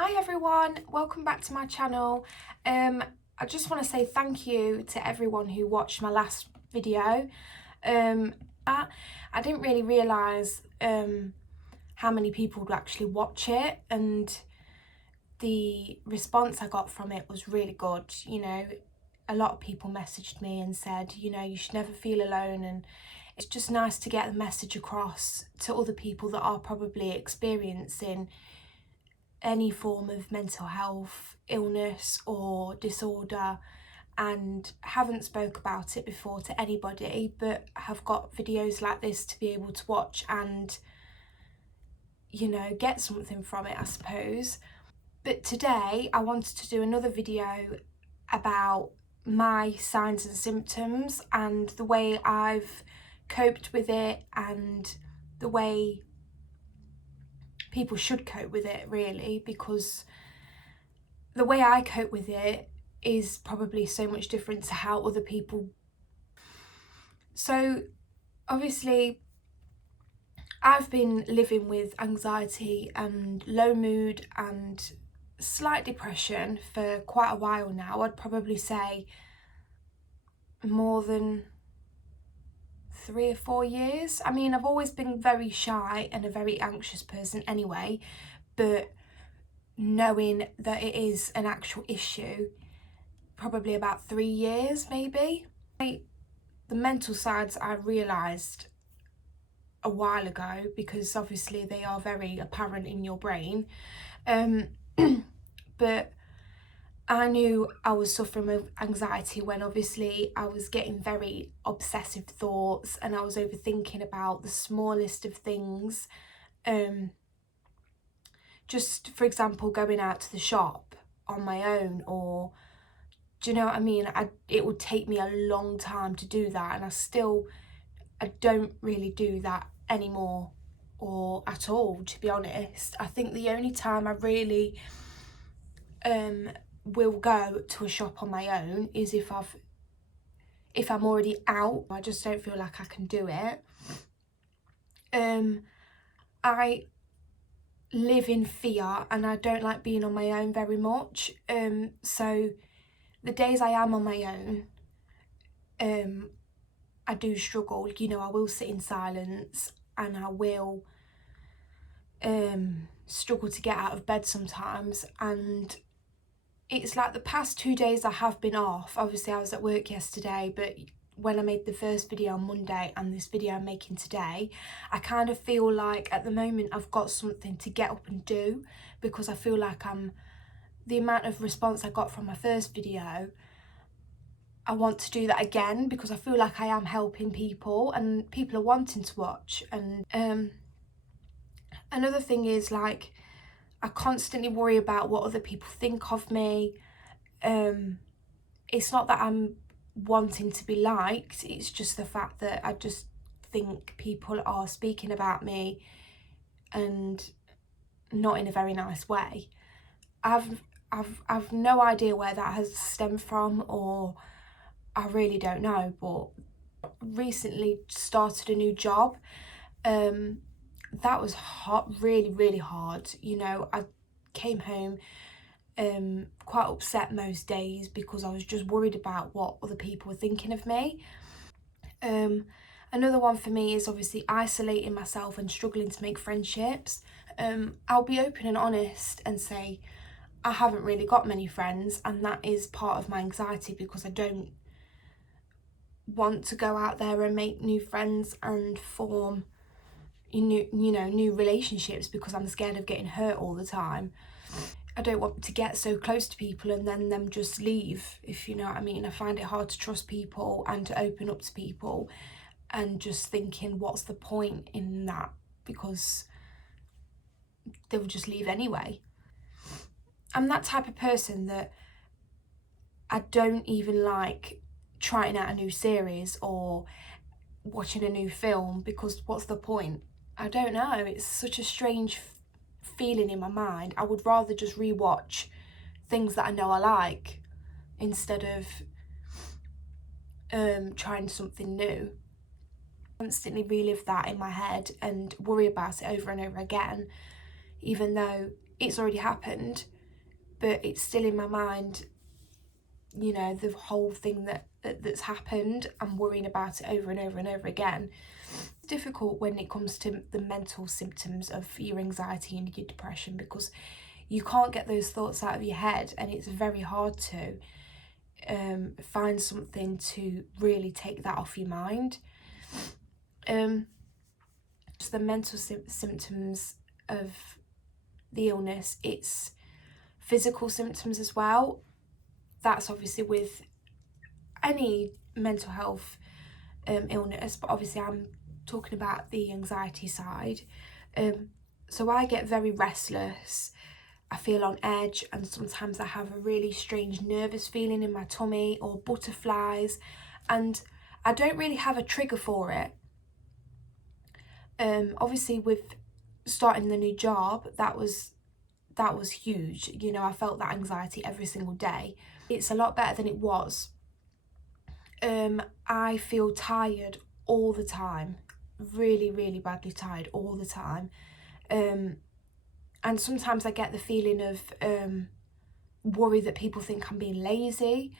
Hi everyone, welcome back to my channel. I just want to say thank you to everyone who watched my last video. I didn't really realise how many people would actually watch it, and the response I got from it was really good. You know, a lot of people messaged me and said, you know, you should never feel alone, and it's just nice to get the message across to other people that are probably experiencing any form of mental health illness or disorder and haven't spoke about it before to anybody, but have got videos like this to be able to watch and, you know, get something from it, I suppose. But today I wanted to do another video about my signs and symptoms and the way I've coped with it and the way people should cope with it, really, because the way I cope with it is probably so much different to how other people. So obviously I've been living with anxiety and low mood and slight depression for quite a while now. I'd probably say more than 3 or 4 years. I mean, I've always been very shy and a very anxious person anyway, but knowing that it is an actual issue, probably about 3 years maybe. The mental sides I realised a while ago, because obviously they are very apparent in your brain, but I knew I was suffering with anxiety when obviously I was getting very obsessive thoughts and I was overthinking about the smallest of things. Just for example, going out to the shop on my own, or do you know what I mean? It would take me a long time to do that, and I don't really do that anymore, or at all, to be honest. I think the only time I really will go to a shop on my own is if I'm already out. I just don't feel like I can do it. I live in fear and I don't like being on my own very much. So the days I am on my own, I do struggle. You know, I will sit in silence and I will struggle to get out of bed sometimes. And it's like the past 2 days I have been off. Obviously I was at work yesterday, but when I made the first video on Monday and this video I'm making today, I kind of feel like at the moment I've got something to get up and do, because I feel like the amount of response I got from my first video, I want to do that again, because I feel like I am helping people and people are wanting to watch. And another thing is, like, I constantly worry about what other people think of me. It's not that I'm wanting to be liked, it's just the fact that I just think people are speaking about me and not in a very nice way. I've no idea where that has stemmed from, or I really don't know, but recently started a new job. That was hard, really hard. You know, I came home quite upset most days because I was just worried about what other people were thinking of me. Another one for me is obviously isolating myself and struggling to make friendships. I'll be open and honest and say I haven't really got many friends, and that is part of my anxiety, because I don't want to go out there and make new friends and form new relationships, because I'm scared of getting hurt all the time. I don't want to get so close to people and then them just leave, if you know what I mean. I find it hard to trust people and to open up to people, and just thinking, what's the point in that, because they will just leave anyway. I'm that type of person that I don't even like trying out a new series or watching a new film, because what's the point? I don't know, it's such a strange feeling in my mind. I would rather just rewatch things that I know I like instead of trying something new. I constantly relive that in my head and worry about it over and over again, even though it's already happened, but it's still in my mind, you know, the whole thing that's happened. I'm worrying about it over and over and over again. It's difficult when it comes to the mental symptoms of your anxiety and your depression, because you can't get those thoughts out of your head, and it's very hard to find something to really take that off your mind. Just the mental symptoms of the illness, it's physical symptoms as well. That's obviously with any mental health illness, but obviously I'm talking about the anxiety side. So I get very restless, I feel on edge, and sometimes I have a really strange nervous feeling in my tummy or butterflies, and I don't really have a trigger for it. Obviously with starting the new job, that was huge. You know, I felt that anxiety every single day. It's a lot better than it was. I feel tired all the time, really, really badly tired all the time. And sometimes I get the feeling of worry that people think I'm being lazy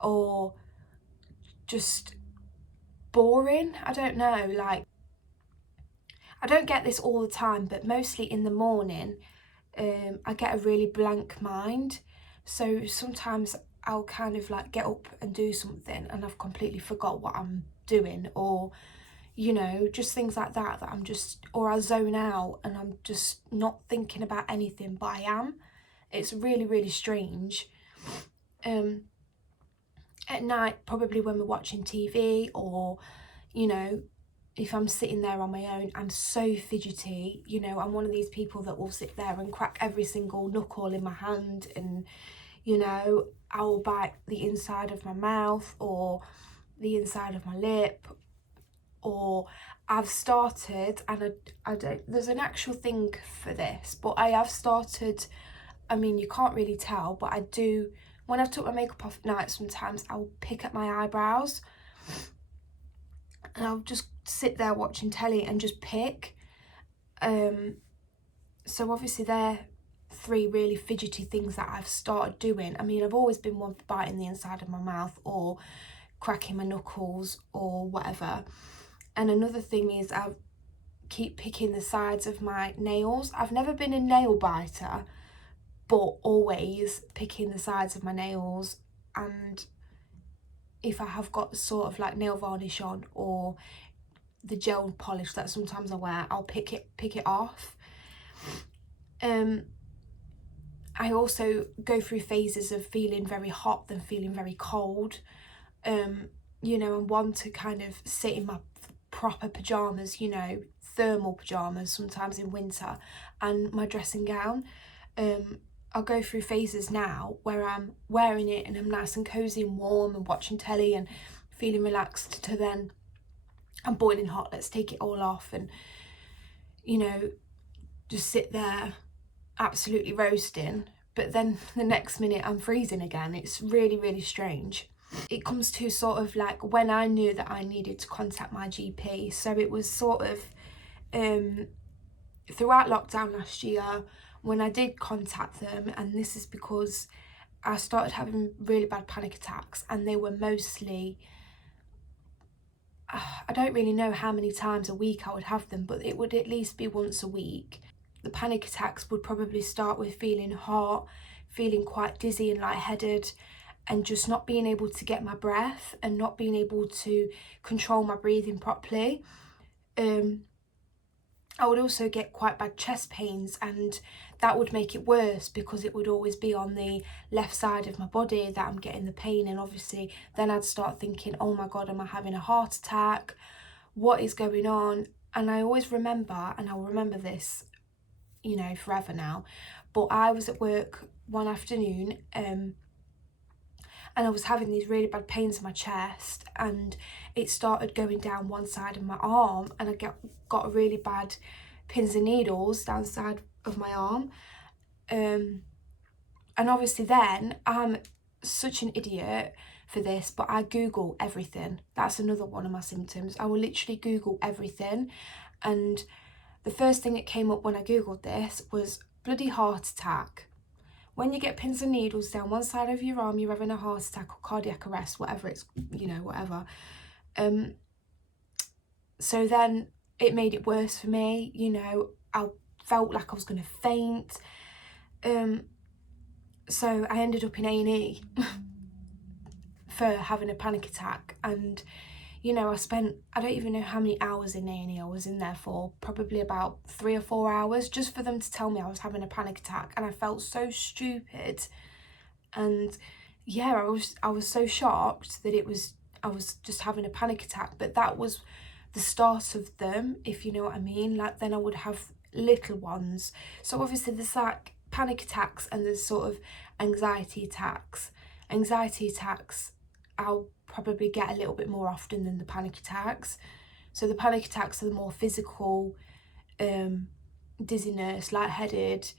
or just boring. I don't know, like, I don't get this all the time, but mostly in the morning, I get a really blank mind. So sometimes I'll kind of like get up and do something and I've completely forgot what I'm doing, or, you know, just things like that I'm just, or I zone out and I'm just not thinking about anything, but I am. It's really, really strange. At night, probably when we're watching TV, or, you know, if I'm sitting there on my own, I'm so fidgety. You know, I'm one of these people that will sit there and crack every single knuckle in my hand, and, you know, I will bite the inside of my mouth or the inside of my lip. Or I've started, and I don't, there's an actual thing for this, but I have started, I mean, you can't really tell, but I do, when I've took my makeup off at night, sometimes I'll pick at my eyebrows and I'll just sit there watching telly and just pick. So obviously they're 3 really fidgety things that I've started doing. I mean, I've always been one for biting the inside of my mouth or cracking my knuckles or whatever. And another thing is I keep picking the sides of my nails. I've never been a nail biter, but always picking the sides of my nails. And if I have got sort of like nail varnish on or the gel polish that sometimes I wear, I'll pick it off. I also go through phases of feeling very hot then feeling very cold. You know, and want to kind of sit in my proper pyjamas, you know, thermal pyjamas sometimes in winter, and my dressing gown. I'll go through phases now where I'm wearing it and I'm nice and cozy and warm and watching telly and feeling relaxed, to then I'm boiling hot, let's take it all off, and, you know, just sit there absolutely roasting, but then the next minute I'm freezing again. It's really, really strange. It comes to sort of like when I knew that I needed to contact my GP. So it was sort of throughout lockdown last year when I did contact them, and this is because I started having really bad panic attacks, and they were mostly, I don't really know how many times a week I would have them, but it would at least be once a week. The panic attacks would probably start with feeling hot, feeling quite dizzy and lightheaded, and just not being able to get my breath and not being able to control my breathing properly. I would also get quite bad chest pains, and that would make it worse because it would always be on the left side of my body that I'm getting the pain. And obviously then I'd start thinking, oh my God, am I having a heart attack? What is going on? And I always remember, and I'll remember this, you know, forever now, but I was at work one afternoon and I was having these really bad pains in my chest, and it started going down one side of my arm, and I got a really bad pins and needles down the side of my arm. And obviously then, I'm such an idiot for this, but I Google everything. That's another one of my symptoms. I will literally Google everything. And the first thing that came up when I Googled this was bloody heart attack. When you get pins and needles down one side of your arm, you're having a heart attack or cardiac arrest, whatever it's, whatever. So then it made it worse for me, I felt like I was going to faint. So I ended up in A&E for having a panic attack, and I spent, I don't even know how many hours in A&E I was in there for, probably about 3 or 4 hours, just for them to tell me I was having a panic attack. And I felt so stupid, and yeah, I was so shocked that I was just having a panic attack. But that was the start of them, if you know what I mean. Like, then I would have little ones. So obviously there's like panic attacks and there's sort of anxiety attacks. Anxiety attacks I'll probably get a little bit more often than the panic attacks. So the panic attacks are the more physical, dizziness, lightheaded,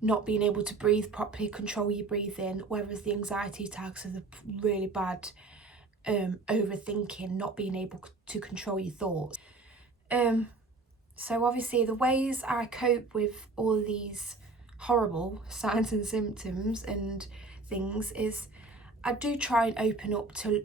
not being able to breathe properly, control your breathing, whereas the anxiety attacks are the really bad, overthinking, not being able to control your thoughts. So obviously the ways I cope with all these horrible signs and symptoms and things is I do try and open up to,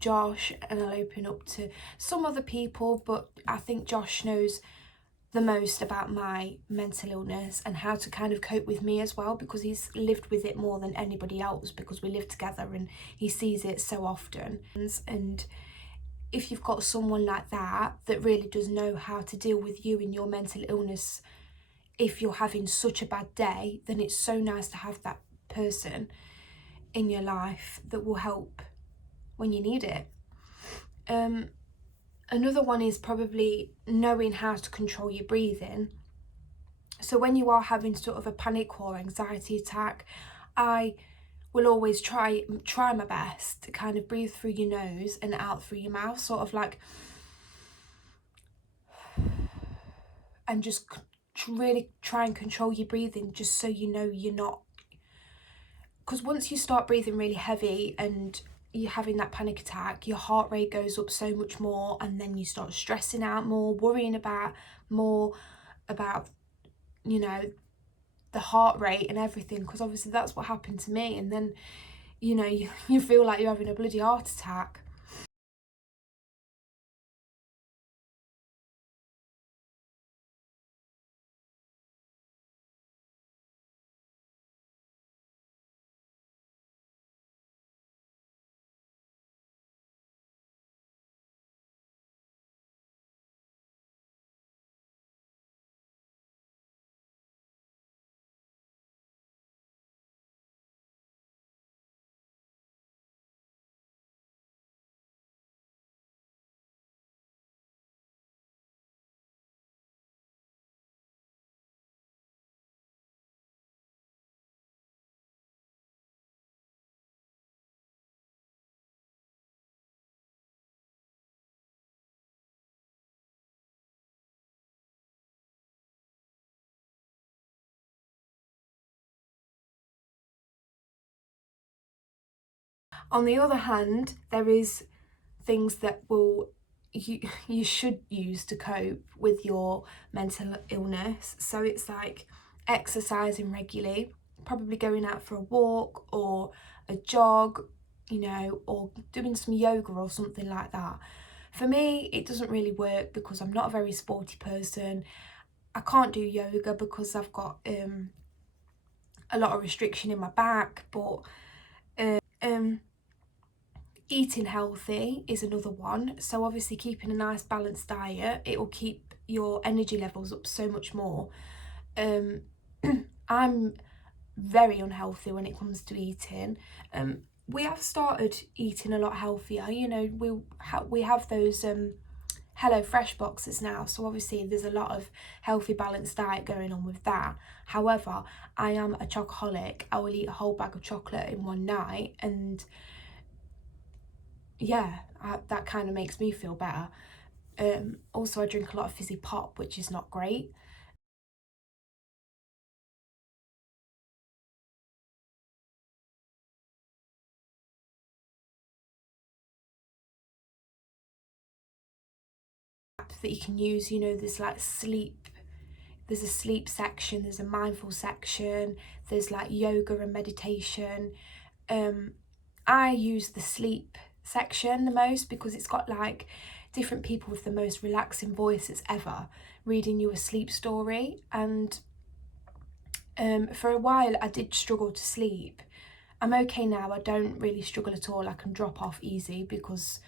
Josh, and I'll open up to some other people, but I think Josh knows the most about my mental illness and how to kind of cope with me as well, because he's lived with it more than anybody else, because we live together and he sees it so often. And if you've got someone like that really does know how to deal with you in your mental illness, if you're having such a bad day, then it's so nice to have that person in your life that will help when you need it. Another one is probably knowing how to control your breathing. So when you are having sort of a panic or anxiety attack, I will always try my best to kind of breathe through your nose and out through your mouth, sort of like, and just really try and control your breathing, just so you're not, because once you start breathing really heavy and you're having that panic attack, your heart rate goes up so much more, and then you start stressing out more, worrying about the heart rate and everything, because obviously that's what happened to me. And then you feel like you're having a bloody heart attack. On the other hand, there is things that you should use to cope with your mental illness. So it's like exercising regularly, probably going out for a walk or a jog, or doing some yoga or something like that. For me, it doesn't really work because I'm not a very sporty person. I can't do yoga because I've got a lot of restriction in my back, but eating healthy is another one. So obviously keeping a nice balanced diet, it will keep your energy levels up so much more. I'm very unhealthy when it comes to eating. We have started eating a lot healthier. We have those Hello Fresh boxes now, so obviously there's a lot of healthy balanced diet going on with that. However, I am a chocoholic. I will eat a whole bag of chocolate in one night, and yeah, that kind of makes me feel better. Also, I drink a lot of fizzy pop, which is not great. That you can use, there's like sleep, there's a sleep section, there's a mindful section, there's like yoga and meditation. I use the sleep section the most because it's got like different people with the most relaxing voices ever reading you a sleep story. And for a while I did struggle to sleep. I'm okay now, I don't really struggle at all. I can drop off easy because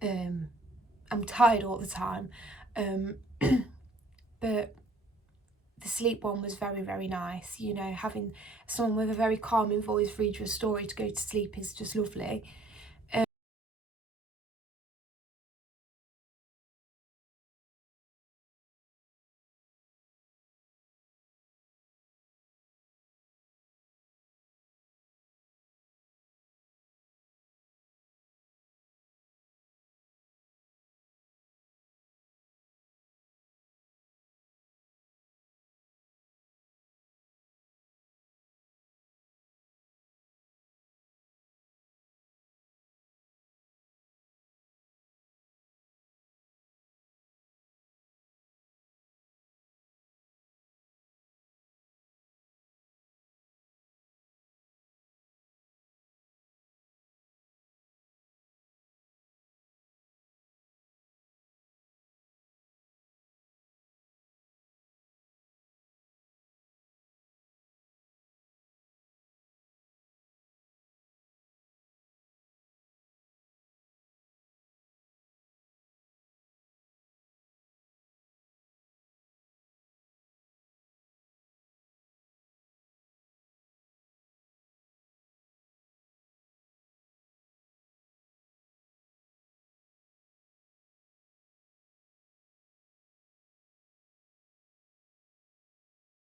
I'm tired all the time. But the sleep one was very, very nice. You know, having someone with a very calming voice read you a story to go to sleep is just lovely.